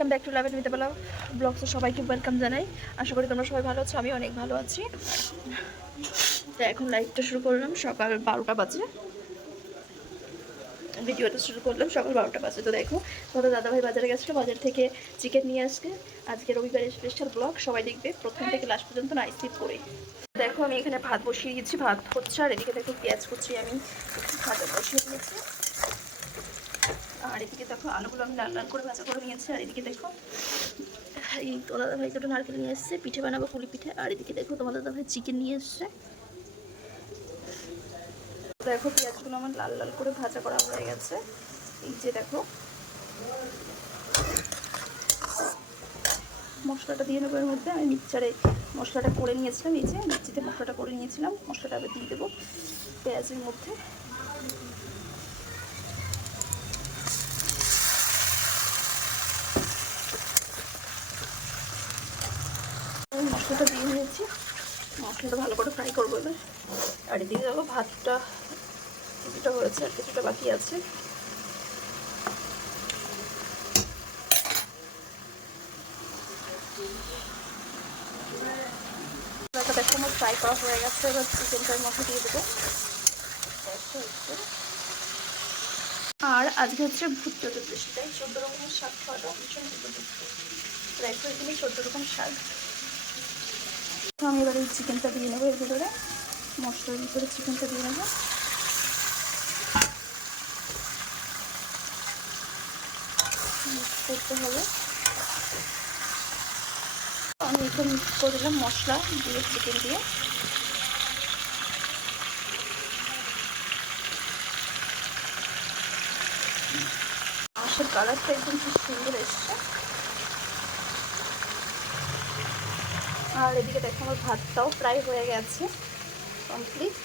Welcome back to লাভেন মিতাবেলা ব্লগসে সবাইকে ওয়েলকাম জানাই। আশা করি তোমরা সবাই ভালো আছো আমি অনেক ভালো আছি। তো এখন লাইভটা শুরু করলাম, সকাল বারোটা বাজে। ভিডিওটা শুরু করলাম, সকাল বারোটা বাজে। তো দেখো, তোমাদের দাদাভাই বাজারে গেছিল, বাজার থেকে চিকেন নিয়ে আসবে আজকে রবিবারের স্পেশাল ব্লগ সবাই দেখবে, প্রথম থেকে লাস্ট পর্যন্ত না স্কিপ করে। দেখো, আমি এখানে ভাত বসিয়ে দিয়েছি, ভাত হচ্ছে, আর এদিকে দেখো পেঁয়াজ কুচি আমি ভাজা বসিয়ে দিয়েছি। আর এদিকে দেখো আলুগুলো আমি লাল লাল করে ভাজা করে নিয়েছি, আর এদিকে দেখো এই তোমার দাদা ভাই দুটো নারকেল নিয়ে এসছে, পিঠে বানাবো পুলি পিঠে, আর এদিকে দেখো তোমার দাদা ভাই চিকেন নিয়ে এসছে। দেখো পেঁয়াজগুলো আমার লাল লাল করে ভাজা করা হয়ে গেছে। এই যে দেখো, মশলাটা দিয়ে নেব এর মধ্যে। আমি মিক্সচারে মশলাটা করে নিয়েছিলাম, এই যে মিক্সিতে মশলাটা করে নিয়েছিলাম, মশলাটা আবার দিয়ে দেবো পেঁয়াজের মধ্যে আমি মশলাটা দিয়ে নিয়েছি মশলাটা ভালো করে ফ্রাই করব এবার। আর এদিকে দেখো ভাতটা কিছুটা হয়েছে আর কিছুটা বাকি আছে। আমার ফ্রাই করা হয়ে গেছে। এবার চিকেনটার মধ্যে দিয়ে দেবো। আর আজকে হচ্ছে ভূত চতুর্দশী, তাই চোদ্দ রকমের শাক খাওয়াটা ভীষণ জবরদস্ত দেখো এখানে চোদ্দ রকম শাক। তো আমি এবার চিকেনটা দিয়ে নেব, এর ভিতরে মশলার ভিতরে চিকেনটা দিয়ে নেব। করতে হবে। আমি এখন মিক্স করে দিলাম মশলা দিয়ে চিকেন দিয়ে। মাংসের কালারটা একদম খুব সুন্দর এসছে। আর এদিকে দেখো আমার ভাতটাও প্রায় হয়ে গেছে কমপ্লিট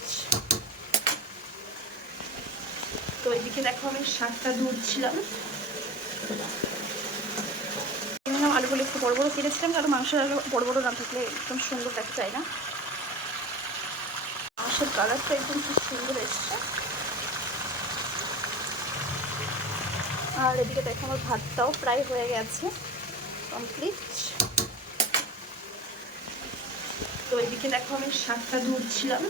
তো এদিকে দেখো আমি শাকটা ধুচ্ছিলাম। আলুগুলো একটু বড় বড় কিনেছিলাম কারণ মাংসের আলু বড় বড় না থাকলে একদম সুন্দর দেখা যায় না। মাংসের কালারটা একদম খুব সুন্দর এসছে। আর এদিকে দেখো আমার ভাতটাও প্রায় হয়ে গেছে কমপ্লিট তো এদিকে দেখো আমি শাকটা ধুচ্ছিলাম।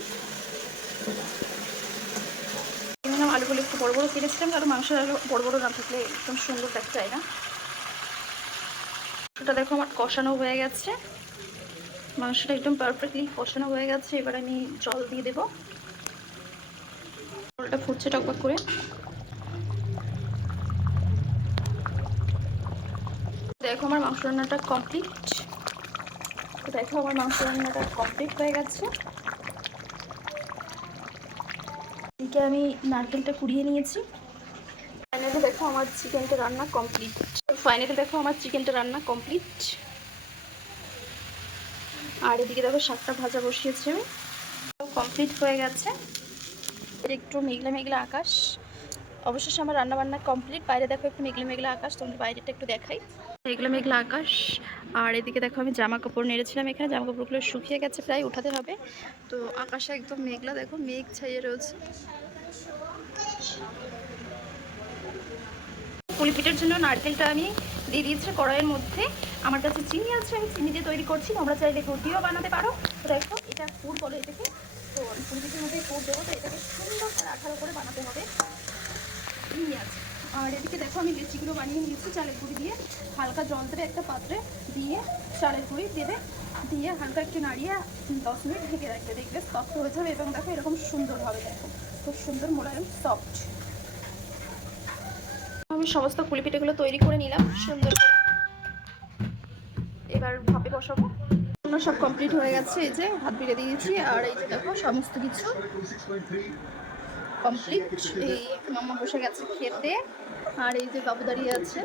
আলুগুলো একটু বড় বড় কিনেছিলাম কারণ মাংসের আলু বড় বড় না থাকলে একদম সুন্দর দেখা না। মাংসটা দেখো আমার কষানো হয়ে গেছে। মাংসটা একদম পারফেক্টলি কষানো হয়ে গেছে, এবার আমি জল দিয়ে দেবো। জলটা ফুটছে টকবক করে। দেখো আমার মাংস রান্নাটা কমপ্লিট দেখো আমার মাংস রান্নাটা কমপ্লিট হয়ে গেছে। এদিকে আমি নারকেলটা কুড়িয়ে নিয়েছি। ফাইনালি দেখো আমার চিকেনটা রান্না কমপ্লিট ফাইনালি দেখো আমার চিকেনটা রান্না কমপ্লিট আর এদিকে দেখো শাকটা ভাজা বসিয়েছি আমি। কমপ্লিট হয়ে গেছে। একটু মেঘলা মেঘলা আকাশ। অবশেষে আমার রান্নাবান্না কমপ্লিট বাইরে দেখো একটু মেঘলা মেঘলা আকাশ। তোমাদের বাইরেটা একটু দেখাই। মেঘলা মেঘলা আকাশ। আর এদিকে দেখো আমি জামা কাপড় নেড়েছিলাম এখানে। জামা কাপড়গুলো শুকিয়ে গেছে, প্রায় উঠাতে হবে। তো আকাশে একদম মেঘলা, দেখো মেঘ ছাইয়ে রয়েছে। পুলিপিটার জন্য নারকেলটা আমি দিয়ে দিয়েছি কড়াইয়ের মধ্যে। আমার কাছে চিনি আছে, আমি চিনি দিয়ে তৈরি করছি। তোমরা চাইলে গুটিও বানাতে পারো। দেখো, এটা ফুড বলে এটাকে। তো আমি পুলি পিঠার মধ্যে ফুড দেবো, তো এটাকে সুন্দর করে আঠারো করে বানাতে হবে। চিনি আছে। আর এদিকে দেখো আমি লিচিগুলো বানিয়ে নিয়েছি চালের গুঁড়ি দিয়ে। হালকা জল দেবে একটা পাত্রে দিয়ে চালের গুঁড়ি দেবে। দিয়ে হালকা একটু নাড়িয়ে দশ মিনিট ঢেকে রাখবে। দেখবে সফট হয়ে যাবে এবং দেখো এরকম সুন্দর হবে দেখো। খুব সুন্দর মোলায়েম সফট আমি সমস্ত পুলি পিঠেগুলো তৈরি করে নিলাম, সুন্দর এবার ভাপে বসাবো। সব কমপ্লিট হয়ে গেছে। এই যে হাত বেড়ে দিয়েছি আর এই যে দেখো সমস্ত কিছু। কমপ্লিট এই মামা বসে গেছে খেতে। আর এই যে বাবু দাঁড়িয়ে আছে।